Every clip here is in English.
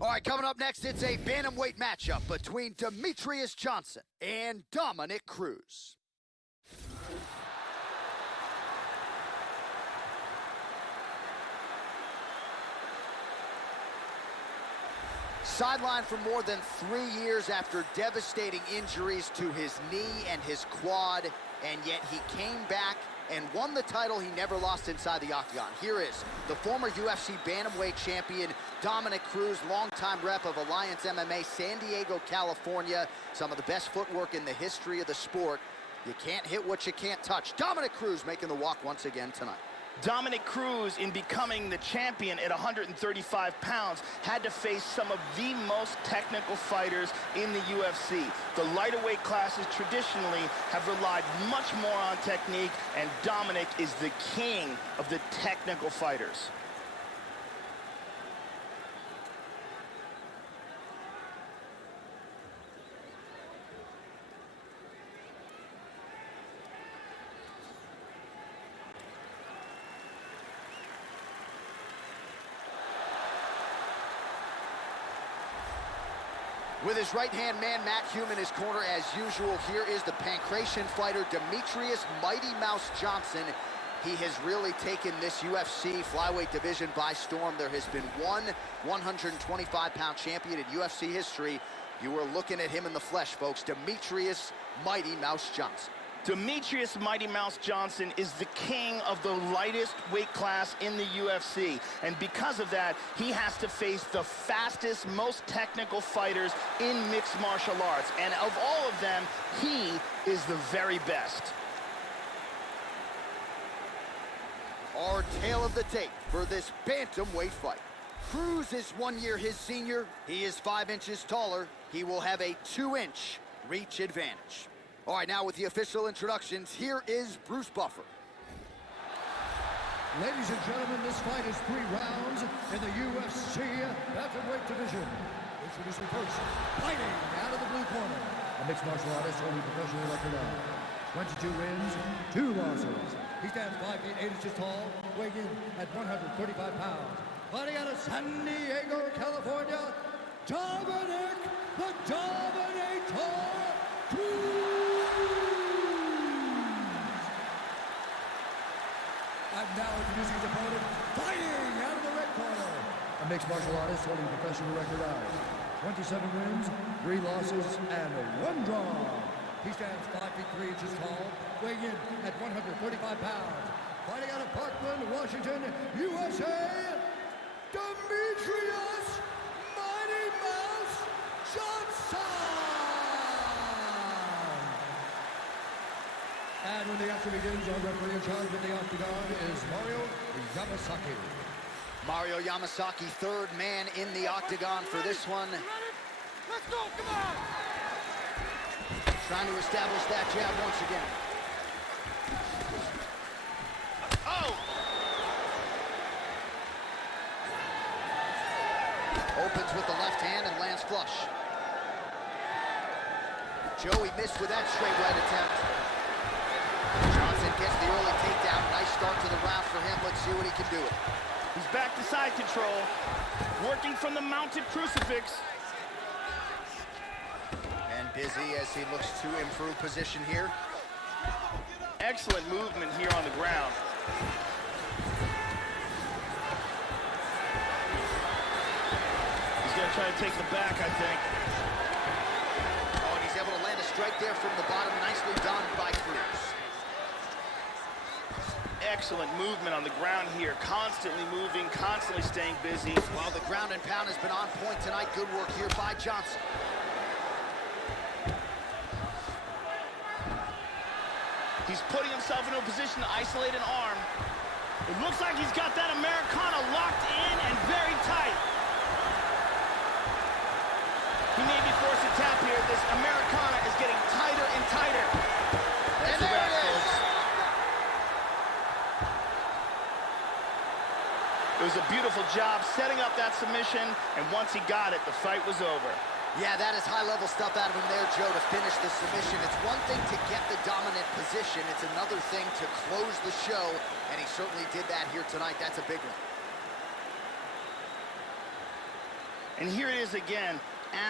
All right, coming up next, it's a bantamweight matchup between Demetrius Johnson and Dominic Cruz. Sidelined for more than 3 years after devastating injuries to his knee and his quad, and yet he came back and won the title he never lost inside the octagon. Here is the former UFC bantamweight champion, Dominic Cruz, longtime rep of Alliance MMA, San Diego, California. Some of the best footwork in the history of the sport. You can't hit what you can't touch. Dominic Cruz making the walk once again tonight. Dominic Cruz, in becoming the champion at 135 pounds, had to face some of the most technical fighters in the UFC. The lighter weight classes traditionally have relied much more on technique, and Dominic is the king of the technical fighters. With his right-hand man, Matt Hume, in his corner as usual, here is the Pancratian fighter, Demetrius Mighty Mouse Johnson. He has really taken this UFC flyweight division by storm. There has been one 125-pound champion in UFC history. You are looking at him in the flesh, folks. Demetrius Mighty Mouse Johnson. Demetrius Mighty Mouse Johnson is the king of the lightest weight class in the UFC. And because of that, he has to face the fastest, most technical fighters in mixed martial arts. And of all of them, he is the very best. Our tale of the tape for this bantamweight fight. Cruz is 1 year his senior. He is 5 inches taller. He will have a 2-inch reach advantage. All right, now with the official introductions, here is Bruce Buffer. Ladies and gentlemen, this fight is 3 rounds in the UFC bantamweight division. Introducing first, fighting out of the blue corner, a mixed martial artist holding professional record of 22 wins, 2 losses. He stands 5 feet 8 inches tall, weighing in at 135 pounds. Fighting out of San Diego, California, Dominic the Dominator Cruz. And now introducing his opponent, fighting out of the red corner, a mixed martial artist holding a professional record of 27 wins, 3 losses, and 1 draw. He stands 5 feet 3 inches tall, weighing in at 135 pounds. Fighting out of Parkland, Washington, USA, Demetrius Mighty Mouse Johnson! And when the action begins, our referee in charge of the octagon is Mario Yamasaki. Mario Yamasaki, third man in the octagon for this one. Let's go, come on! Trying to establish that jab once again. Oh! Opens with the left hand and lands flush. Joey missed with that straight right attempt. Johnson gets the early takedown. Nice start to the round for him. Let's see what he can do. He's back to side control, working from the mounted crucifix. And busy as he looks to improve position here. Excellent movement here on the ground. He's gonna try to take the back, I think. Oh, and he's able to land a strike there from the bottom. Nicely done by Cruz. Excellent movement on the ground here, constantly moving, constantly staying busy. While the ground and pound has been on point tonight, good work here by Johnson. He's putting himself into a position to isolate an arm. It looks like he's got that Americana locked in and very tight. He may be forced to tap here. This Americana is getting tighter and tighter. And there it is. It was a beautiful job setting up that submission, and once he got it, the fight was over. Yeah, that is high-level stuff out of him there, Joe, to finish the submission. It's one thing to get the dominant position. It's another thing to close the show, and he certainly did that here tonight. That's a big one. And here it is again,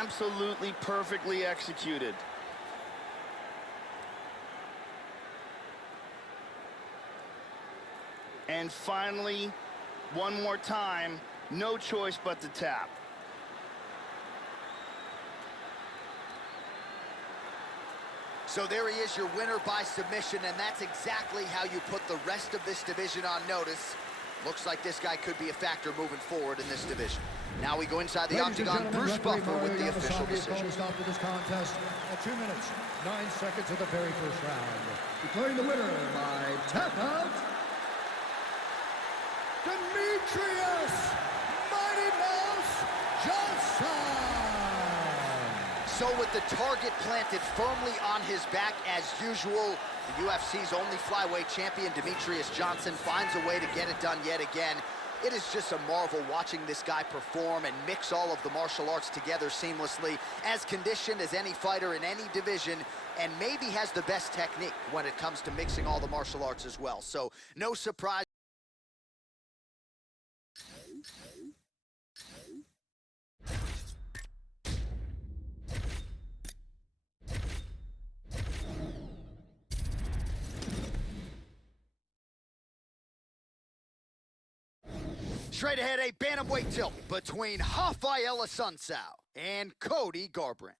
absolutely perfectly executed. And finally, one more time, no choice but to tap. So there he is, your winner by submission, and that's exactly how you put the rest of this division on notice. Looks like this guy could be a factor moving forward in this division. Now we go inside the octagon. Bruce Buffer with the official decision. Stop to this contest at 2 minutes, 9 seconds of the very first round. Declaring the winner by tap out, Demetrius Mighty Mouse Johnson. So with the target planted firmly on his back as usual, the UFC's only flyweight champion, Demetrius Johnson, finds a way to get it done yet again. It is just a marvel watching this guy perform and mix all of the martial arts together seamlessly, as conditioned as any fighter in any division, and maybe has the best technique when it comes to mixing all the martial arts as well. So no surprise. Straight ahead, a bantamweight tilt between Rafael Assunção and Cody Garbrandt.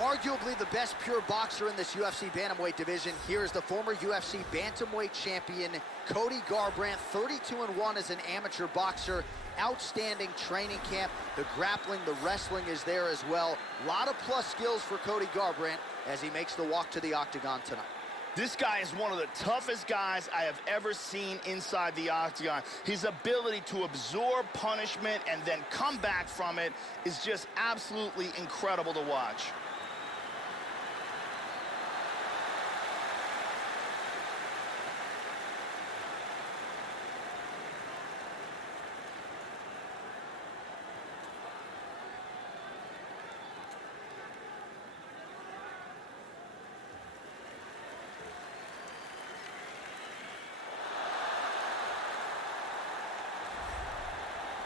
Arguably the best pure boxer in this UFC bantamweight division. Here's the former UFC bantamweight champion, Cody Garbrandt, 32-1 as an amateur boxer. Outstanding training camp. The grappling, the wrestling is there as well. A lot of plus skills for Cody Garbrandt as he makes the walk to the octagon tonight. This guy is one of the toughest guys I have ever seen inside the octagon. His ability to absorb punishment and then come back from it is just absolutely incredible to watch.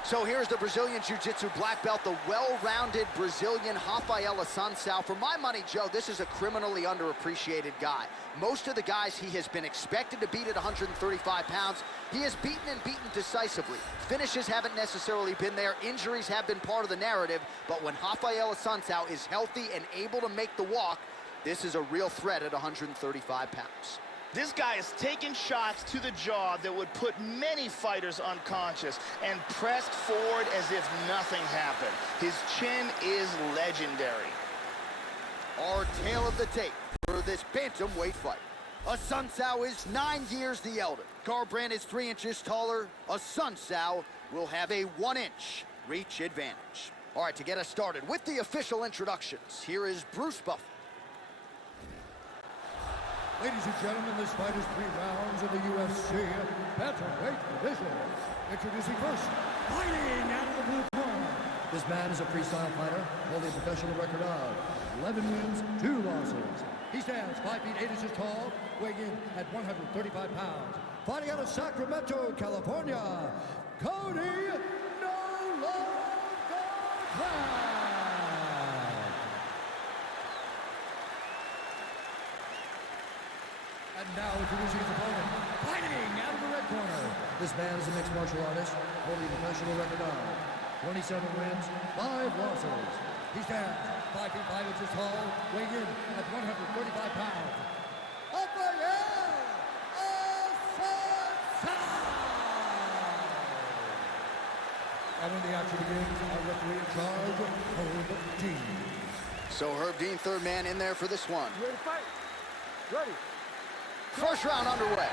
So here's the Brazilian Jiu-Jitsu black belt, the well-rounded Brazilian Rafael Assunção. For my money, Joe, this is a criminally underappreciated guy. Most of the guys he has been expected to beat at 135 pounds, he has beaten and beaten decisively. Finishes haven't necessarily been there. Injuries have been part of the narrative. But when Rafael Assunção is healthy and able to make the walk, this is a real threat at 135 pounds. This guy has taken shots to the jaw that would put many fighters unconscious and pressed forward as if nothing happened. His chin is legendary. Our tale of the tape for this bantamweight fight. Assunção is 9 years the elder. Garbrandt is 3 inches taller. Assunção will have a 1-inch reach advantage. All right, to get us started with the official introductions, here is Bruce Buffer. Ladies and gentlemen, this fight is 3 rounds in the UFC bantamweight division. Introducing first, fighting out of the blue corner. This man is a freestyle fighter, holding a professional record of 11 wins, 2 losses. He stands 5 feet 8 inches tall, weighing in at 135 pounds. Fighting out of Sacramento, California, Cody No Love Garbrandt. And now introducing his opponent, fighting out of the red corner. This man is a mixed martial artist, holding a professional record of 27 wins, 5 losses. He stands 5 feet 5 inches tall, weighing in at 135 pounds. Rafael Assunção! And when the action begins, our referee in charge, Herb Dean. So Herb Dean, third man in there for this one. You ready to fight? Ready. First round underway.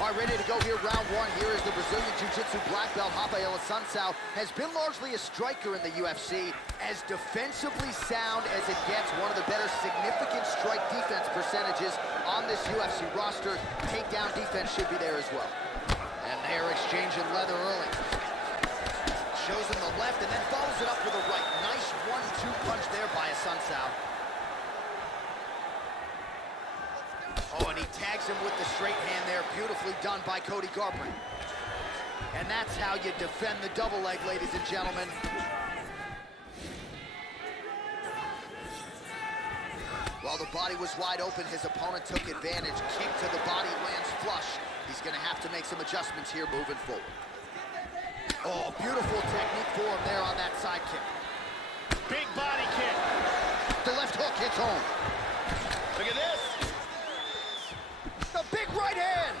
All right, ready to go here, round 1. Here is the Brazilian Jiu-Jitsu black belt, Rafael Assunção. Has been largely a striker in the UFC, as defensively sound as it gets. One of the better significant strike defense percentages on this UFC roster. Takedown defense should be there as well. And they're exchanging leather early. Shows him the left and then follows it up with a right. Nice 1-2 punch there by Assunção. And he tags him with the straight hand there. Beautifully done by Cody Garbrandt. And that's how you defend the double leg, ladies and gentlemen. While the body was wide open, his opponent took advantage. Kick to the body, lands flush. He's gonna have to make some adjustments here moving forward. Oh, beautiful technique for him there on that side kick. Big body kick. The left hook hits home. Look at this. The big right hand.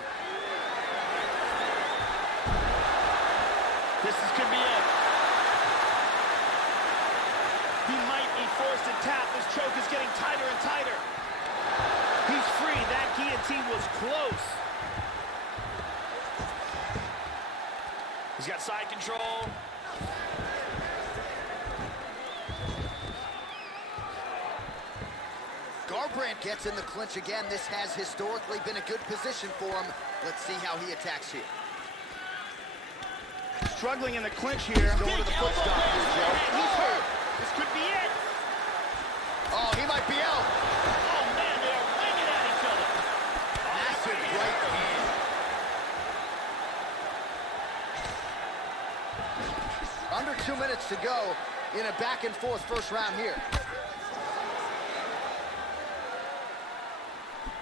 Could be it. He might be forced to tap. This choke is getting tighter and tighter. He's free. That guillotine was close. He's got side control. Garbrandt gets in the clinch again. This has historically been a good position for him. Let's see how he attacks here. Struggling in the clinch here. He's going to the foot stop here, Joe. He's hurt. This could be it. Oh, he might be out. Oh, man, they're winging at each other. Massive right hand. Under 2 minutes to go in a back-and-forth first round here.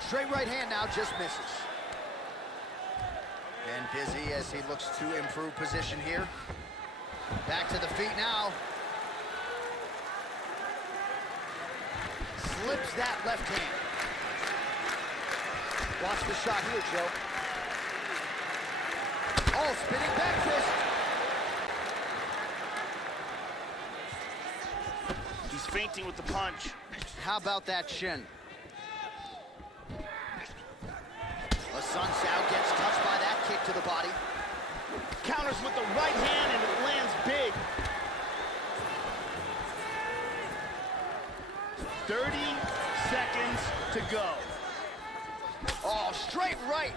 Straight right hand now, just misses. And busy as he looks to improve position here. Back to the feet now. Slips that left hand. Watch the shot here, Joe. Oh, spinning back fist. He's feinting with the punch. How about that shin? Sun Sao gets touched by that kick to the body. Counters with the right hand and it lands big. 30 seconds to go. Oh, straight right.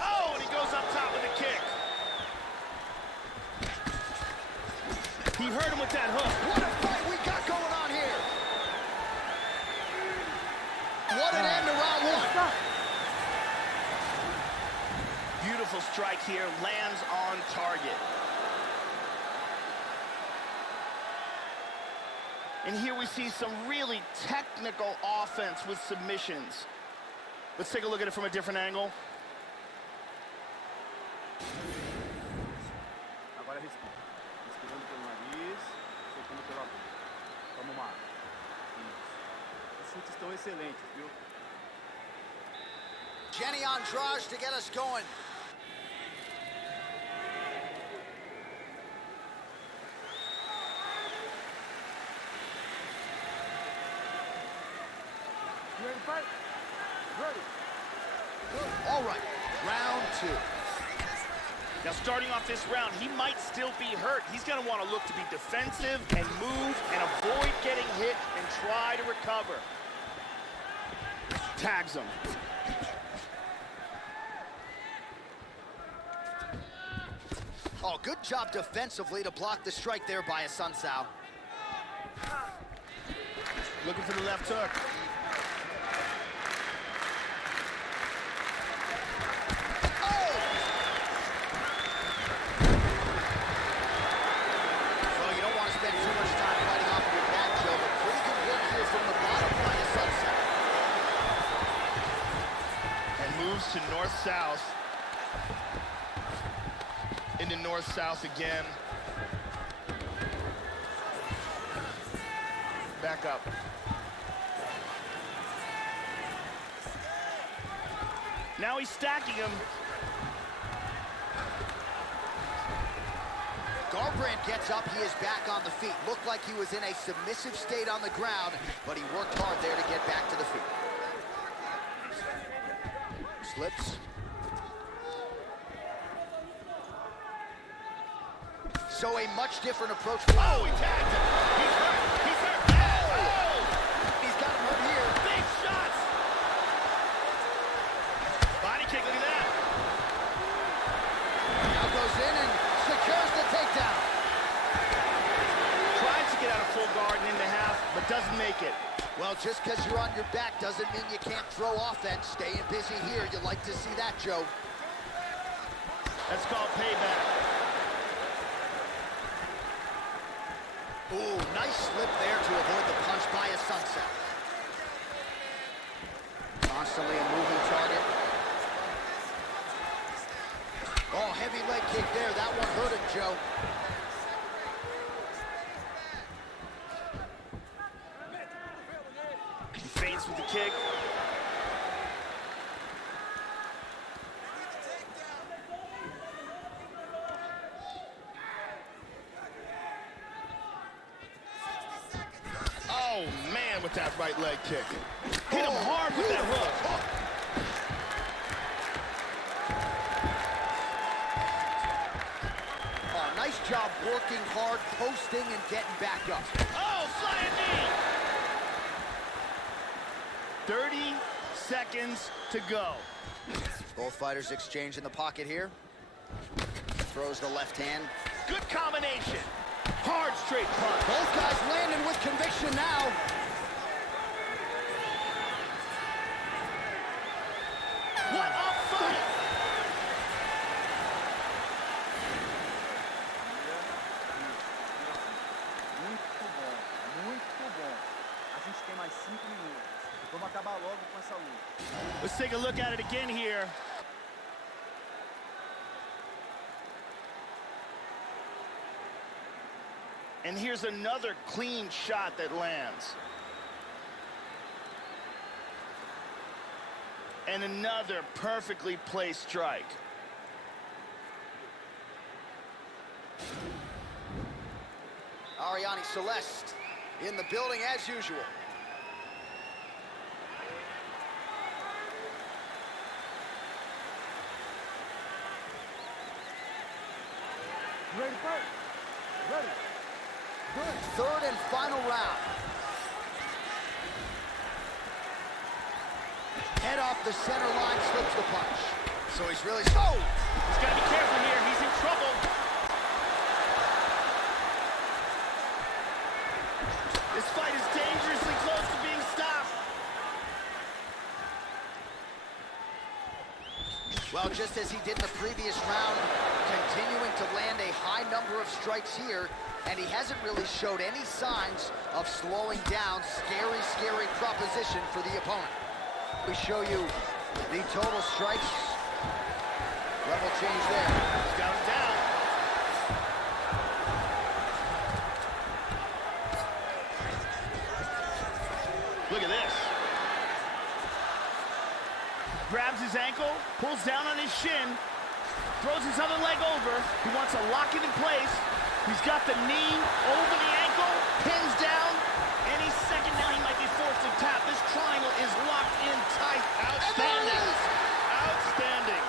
Oh, and he goes up top with a kick. He hurt him with that hook. What a fight we got going on here. What an end to round one. Beautiful strike here, lands on target. And here we see some really technical offense with submissions. Let's take a look at it from a different angle. Agora respira. Respirando pelo nariz, soltando pela boca. Vamos lá. Isso. Os chutes estão excelentes, viu? Jenny Andrade to get us going. You ready to fight? Ready. All right, round two. Now starting off this round, he might still be hurt. He's gonna wanna look to be defensive and move and avoid getting hit and try to recover. Tags him. Oh, good job defensively to block the strike there by a Sun Sao. Looking for the left hook. To north-south, into north-south again, back up. Now he's stacking him. Garbrandt gets up, he is back on the feet. Looked like he was in a submissive state on the ground, but he worked hard there to get back to the feet. Slips. So a much different approach. Oh, he tagged him. He's hurt. He's hurt. Oh! He's got him hurt here. Big shots. Body kick, look at that. Now goes in and secures the takedown. Tries to get out of full guard and into half, but doesn't make it. Well, just because you're on your back doesn't mean you can't throw offense. Staying busy here, you like to see that, Joe. That's called payback. Ooh, nice slip there to avoid the punch by a sunset. Constantly a moving target. Oh, heavy leg kick there. That one hurt him, Joe. He feints with the kick. Oh, man, with that right leg kick. Hit him hard with that hook. Oh, nice job working hard, posting, and getting back up. Oh, flying knee. 30 seconds to go. Both fighters exchange in the pocket here. Throws the left hand. Good combination. Hard straight punch. Both guys landing with conviction now. What a fight! Muito bom, muito bom. A gente tem mais 5 minutos. Vamos acabar logo com essa luta. Let's take a look at it again here. And here's another clean shot that lands. And another perfectly placed strike. Ariane Celeste in the building as usual. Ready to fight? Ready. Good. Third and final round. Head off the center line, slips the punch. So he's really... Oh! He's got to be careful here. He's in trouble. This fight is dangerously close to being stopped. Well, just as he did in the previous round, continuing to land a high number of strikes here, and he hasn't really showed any signs of slowing down. Scary, scary proposition for the opponent. We show you the total strikes. Level change there. He's got him down. Look at this. Grabs his ankle, pulls down on his shin, throws his other leg over. He wants to lock it in place. He's got the knee over the ankle, pins down. Any second now he might be forced to tap. This triangle is locked in tight. Outstanding. Outstanding.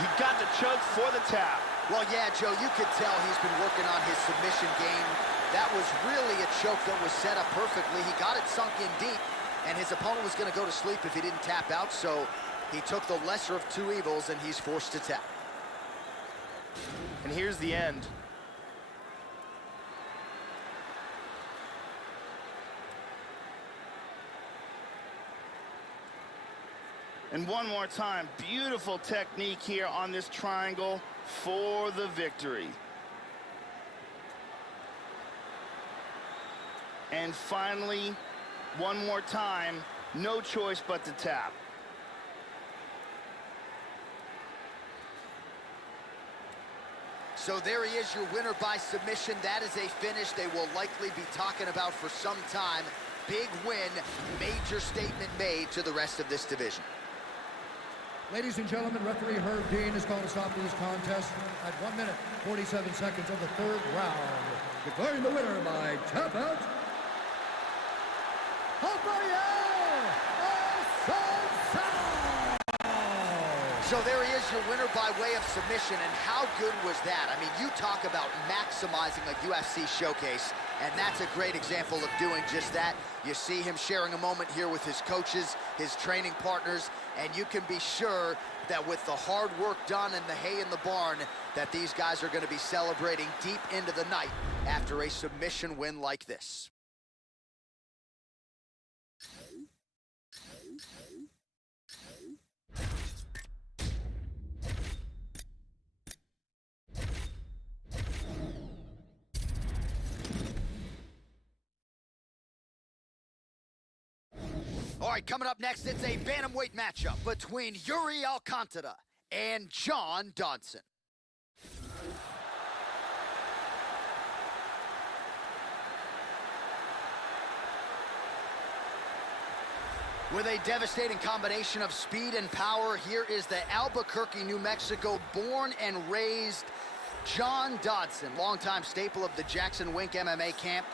He got the choke for the tap. Well, yeah, Joe, you could tell he's been working on his submission game. That was really a choke that was set up perfectly. He got it sunk in deep, and his opponent was going to go to sleep if he didn't tap out, so he took the lesser of two evils, and he's forced to tap. And here's the end. And one more time, beautiful technique here on this triangle for the victory. And finally, one more time, no choice but to tap. So there he is, your winner by submission. That is a finish they will likely be talking about for some time. Big win, major statement made to the rest of this division. Ladies and gentlemen, referee Herb Dean has called a stop to this contest at 1 minute, 47 seconds of the third round. Declaring the winner by tap out, So there he is, your winner by way of submission, and how good was that? I mean, you talk about maximizing a UFC showcase, and that's a great example of doing just that. You see him sharing a moment here with his coaches, his training partners, and you can be sure that with the hard work done and the hay in the barn, that these guys are going to be celebrating deep into the night after a submission win like this. All right, coming up next, it's a bantamweight matchup between Yuri Alcantara and John Dodson. With a devastating combination of speed and power, here is the Albuquerque, New Mexico, born and raised John Dodson, longtime staple of the Jackson Wink MMA camp,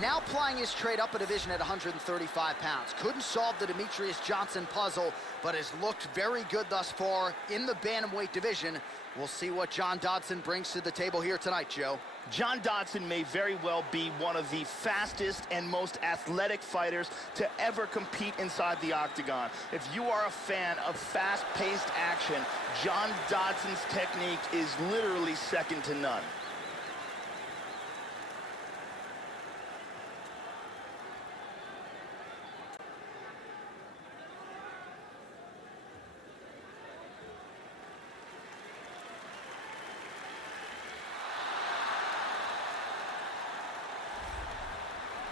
now plying his trade up a division at 135 pounds. Couldn't solve the Demetrius Johnson puzzle, but has looked very good thus far in the bantamweight division. We'll see what John Dodson brings to the table here tonight, Joe. John Dodson may very well be one of the fastest and most athletic fighters to ever compete inside the octagon. If you are a fan of fast-paced action, John Dodson's technique is literally second to none.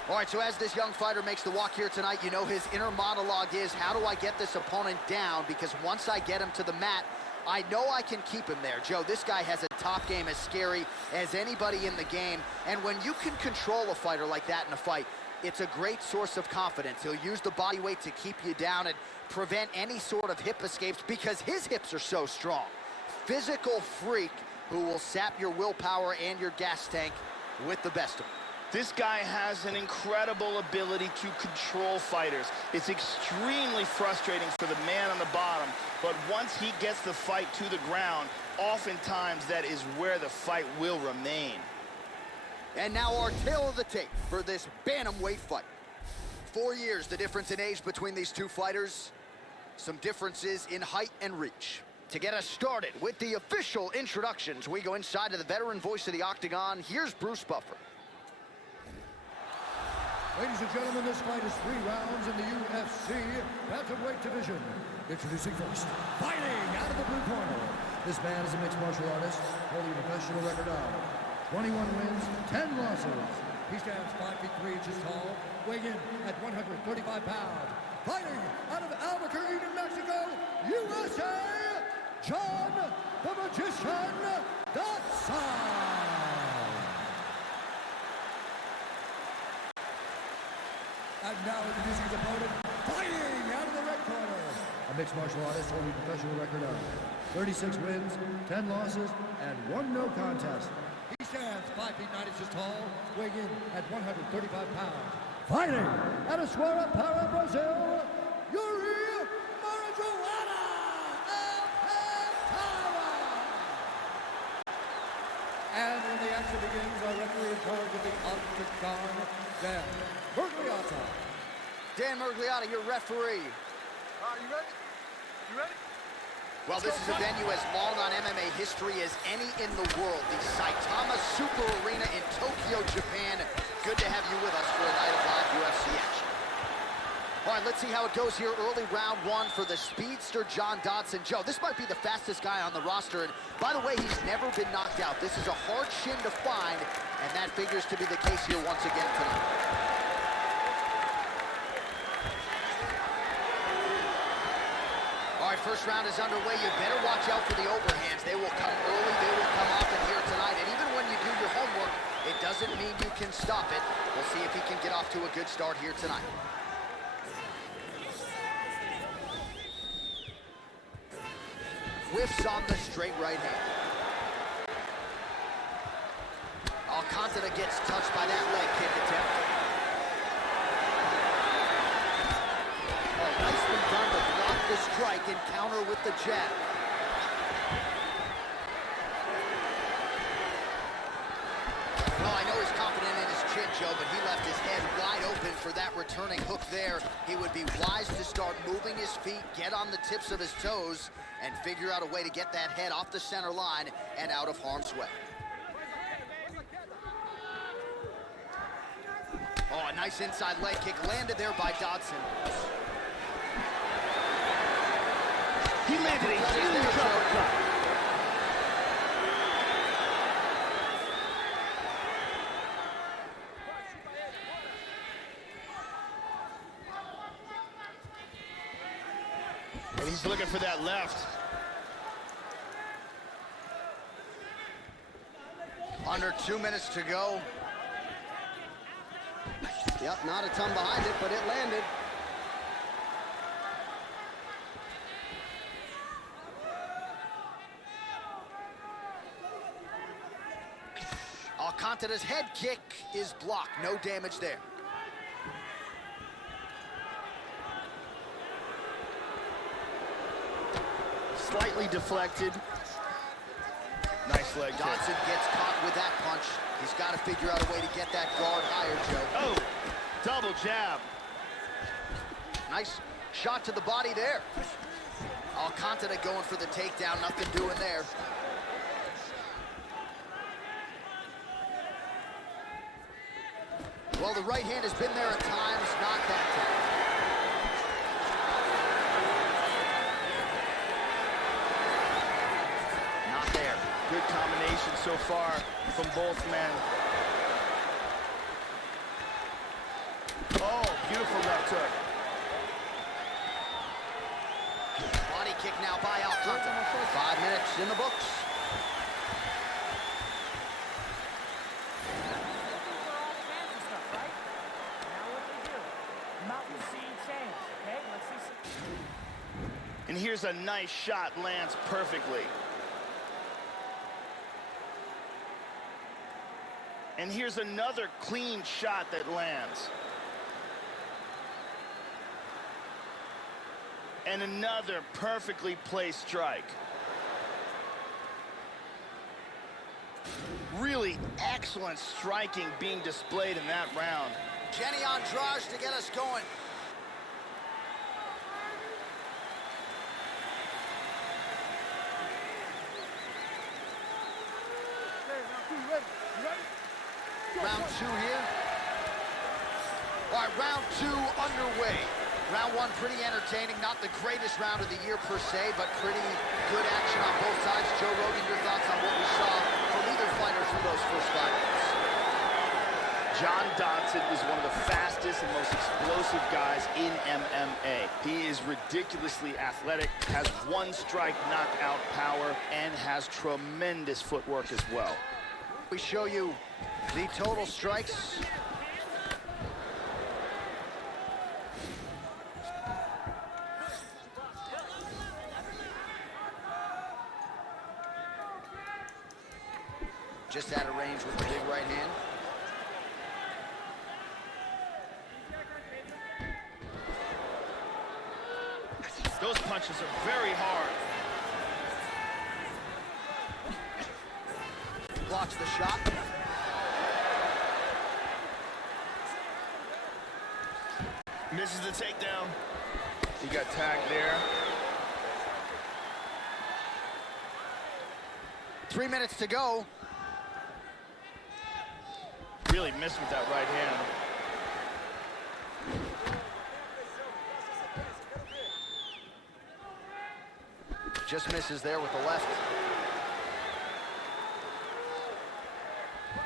All right, so as this young fighter makes the walk here tonight, you know his inner monologue is, how do I get this opponent down? Because once I get him to the mat, I know I can keep him there. Joe, this guy has a top game as scary as anybody in the game. And when you can control a fighter like that in a fight, it's a great source of confidence. He'll use the body weight to keep you down and prevent any sort of hip escapes because his hips are so strong. Physical freak who will sap your willpower and your gas tank with the best of them. This guy has an incredible ability to control fighters. It's extremely frustrating for the man on the bottom, but once he gets the fight to the ground, oftentimes that is where the fight will remain. And now our tale of the tape for this bantamweight fight. 4 years, the difference in age between these two fighters. Some differences in height and reach. To get us started with the official introductions, we go inside to the veteran voice of the octagon. Here's Bruce Buffer. Ladies and gentlemen, this fight is 3 rounds in the UFC bantamweight division. Introducing first, fighting out of the blue corner. This man is a mixed martial artist, holding a professional record of 21 wins, 10 losses. He stands 5 feet 3 inches tall, weighing in at 135 pounds. Fighting out of Albuquerque, New Mexico, USA, John the Magician Dodson. And now introducing his opponent, fighting out of the red corner. A mixed martial artist holding a professional record of 36 wins, 10 losses, and 1 no contest. He stands 5 feet 9 inches tall, weighing in at 135 pounds. Fighting out of Suara Para, Brazil, Yuri Alcantara. And when the action begins, our referee in charge of the octagon, Dan Murgliata. Dan Murgliata, your referee. You ready? You ready? Well, this is a venue as long on MMA history as any in the world. The Saitama Super Arena in Tokyo, Japan. Good to have you with us for a night of live UFC action. All right, let's see how it goes here. Early round 1 for the speedster John Dodson. Joe, this might be the fastest guy on the roster. And by the way, he's never been knocked out. This is a hard shin to find, and that figures to be the case here once again tonight. All right, first round is underway. You better watch out for the overhands. They will come early, they will come often here tonight. And even when you do your homework, it doesn't mean you can stop it. We'll see if he can get off to a good start here tonight. Whiffs on the straight right hand. Alcantara gets touched by that leg kick attempt. Oh, nicely done to block the strike and counter with the jab. Well, I know he's confident in his chin Joe, but he left his head wide open for that returning hook there. He would be wise to start moving his feet, get on the tips of his toes, and figure out a way to get that head off the center line and out of harm's way. Oh, a nice inside leg kick landed there by Dodson. He landed a huge uppercut. And he's looking for that left. Under 2 minutes to go. Yep, not a ton behind it, but it landed. Alcantara's head kick is blocked. No damage there. Slightly deflected. Nice leg kick. Dodson gets caught with that punch. He's got to figure out a way to get that guard higher, Joe. Oh, double jab. Nice shot to the body there. Alcantara going for the takedown. Nothing doing there. Well, the right hand has been there at times, not that time. Not there. Good combination so far from both men. Oh, beautiful left hook. Body kick now by Alcantara. 5 minutes in the books. And here's a nice shot, lands perfectly. And here's another clean shot that lands. And another perfectly placed strike. Really excellent striking being displayed in that round. Jenny Andrade to get us going. Round two here. All right, round two underway. Round one pretty entertaining. Not the greatest round of the year per se, but pretty good action on both sides. Joe Rogan, your thoughts on what we saw from either fighter through those first 5 minutes? John Dodson is one of the fastest and most explosive guys in MMA. He is ridiculously athletic, has one-strike knockout power, and has tremendous footwork as well. We show you the total strikes. Just out of range with the big right hand. Those punches are very hard. Blocks the shot. Misses the takedown. He got tagged there. 3 minutes to go. Really missed with that right hand. Just misses there with the left.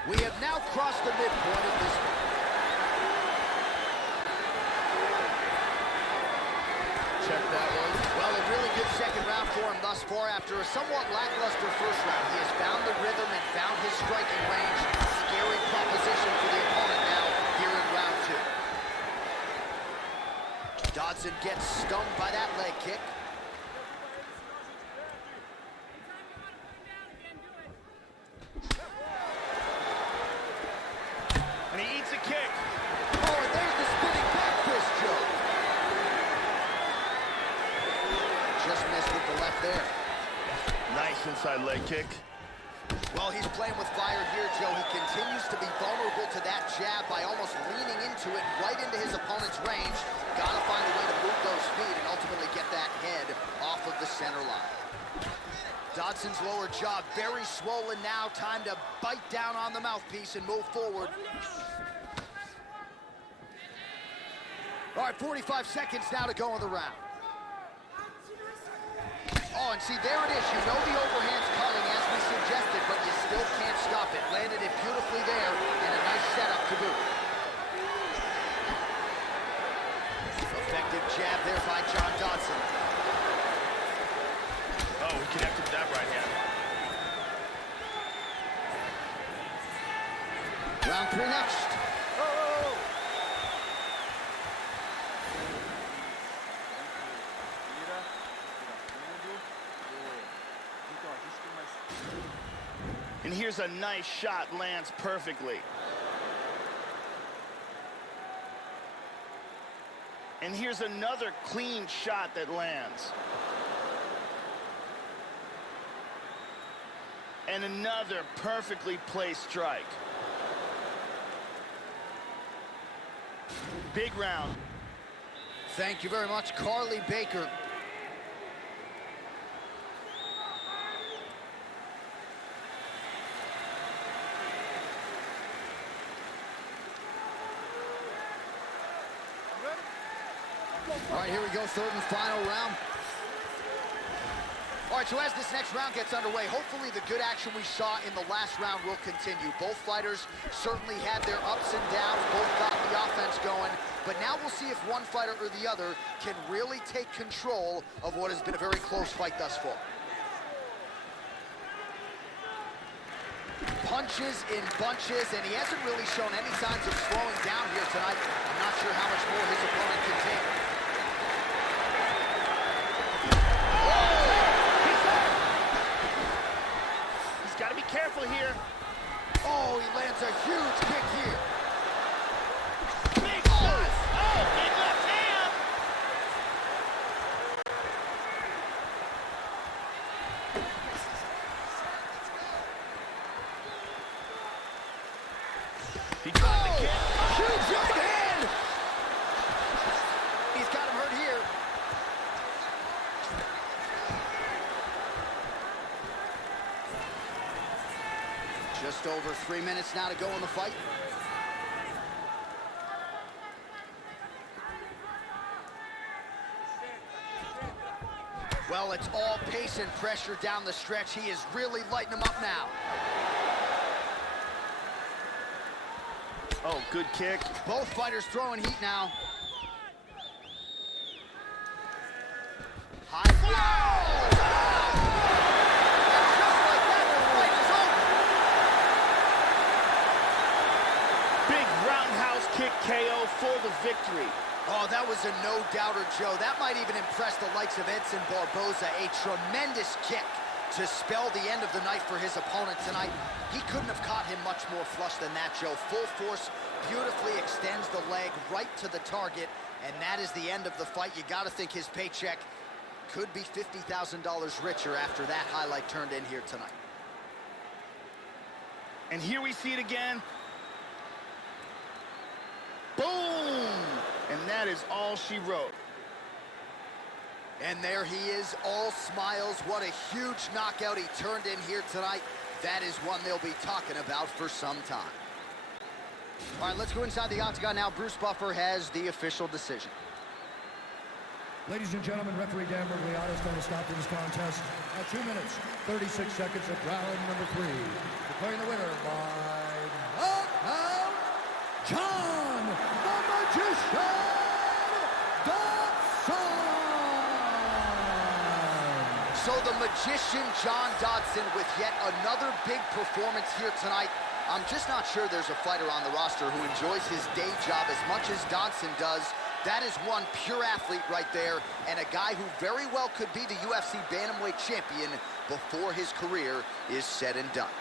We have now crossed the midpoint of this one. Check that one. Well, a really good second round for him thus far. After a somewhat lackluster first round, he has found the rhythm and found his striking range. Scary proposition for the opponent now here in round two. Dodson gets stung by that leg kick. And he eats a kick. Oh, and there's the spinning back fist, Joe. Just missed with the left there. Nice inside leg kick. Well, he's playing with fire here, Joe. He continues to be vulnerable to that jab by almost leaning into it right into his opponent's range. Gotta find a way to move those feet and ultimately get that head off of the center line. Dodson's lower jaw very swollen now. Time to bite down on the mouthpiece and move forward. All right, 45 seconds now to go in the round. Oh, and see, there it is. You know the overhand's coming, as we suggested, but you still can't stop it. Landed it beautifully there, and a nice setup to boot. Effective jab there by John Dodson. Oh, he connected with that right hand. Round 3 next. And here's a nice shot, lands perfectly. And here's another clean shot that lands. And another perfectly placed strike. Big round. Thank you very much, Carly Baker. All right, here we go, third and final round. All right, so as this next round gets underway, hopefully the good action we saw in the last round will continue. Both fighters certainly had their ups and downs, both got the offense going, but now we'll see if one fighter or the other can really take control of what has been a very close fight thus far. Punches in bunches, and he hasn't really shown any signs of slowing down here tonight. I'm not sure how much more his opponent can take. Got to be careful here. Oh, he lands a huge kick here. Big shot. Oh, big left hand. He got the kick. Huge right hand. He's got him hurt here. Just over 3 minutes now to go in the fight. Well, it's all pace and pressure down the stretch. He is really lighting him up now. Oh, good kick. Both fighters throwing heat now. High fly. Kick KO for the victory. Oh, that was a no-doubter, Joe. That might even impress the likes of Edson Barboza. A tremendous kick to spell the end of the night for his opponent tonight. He couldn't have caught him much more flush than that, Joe. Full force, beautifully extends the leg right to the target, and that is the end of the fight. You got to think his paycheck could be $50,000 richer after that highlight turned in here tonight. And here we see it again. Boom! And that is all she wrote. And there he is, all smiles. What a huge knockout he turned in here tonight. That is one they'll be talking about for some time. All right, let's go inside the octagon now. Bruce Buffer has the official decision. Ladies and gentlemen, referee Dan Mergliata is going to stop this contest at 2 minutes, 36 seconds of round number 3. Declaring the winner by knockout, John the Magician Dodson! So the Magician John Dodson with yet another big performance here tonight. I'm just not sure there's a fighter on the roster who enjoys his day job as much as Dodson does. That is one pure athlete right there, and a guy who very well could be the UFC Bantamweight champion before his career is said and done.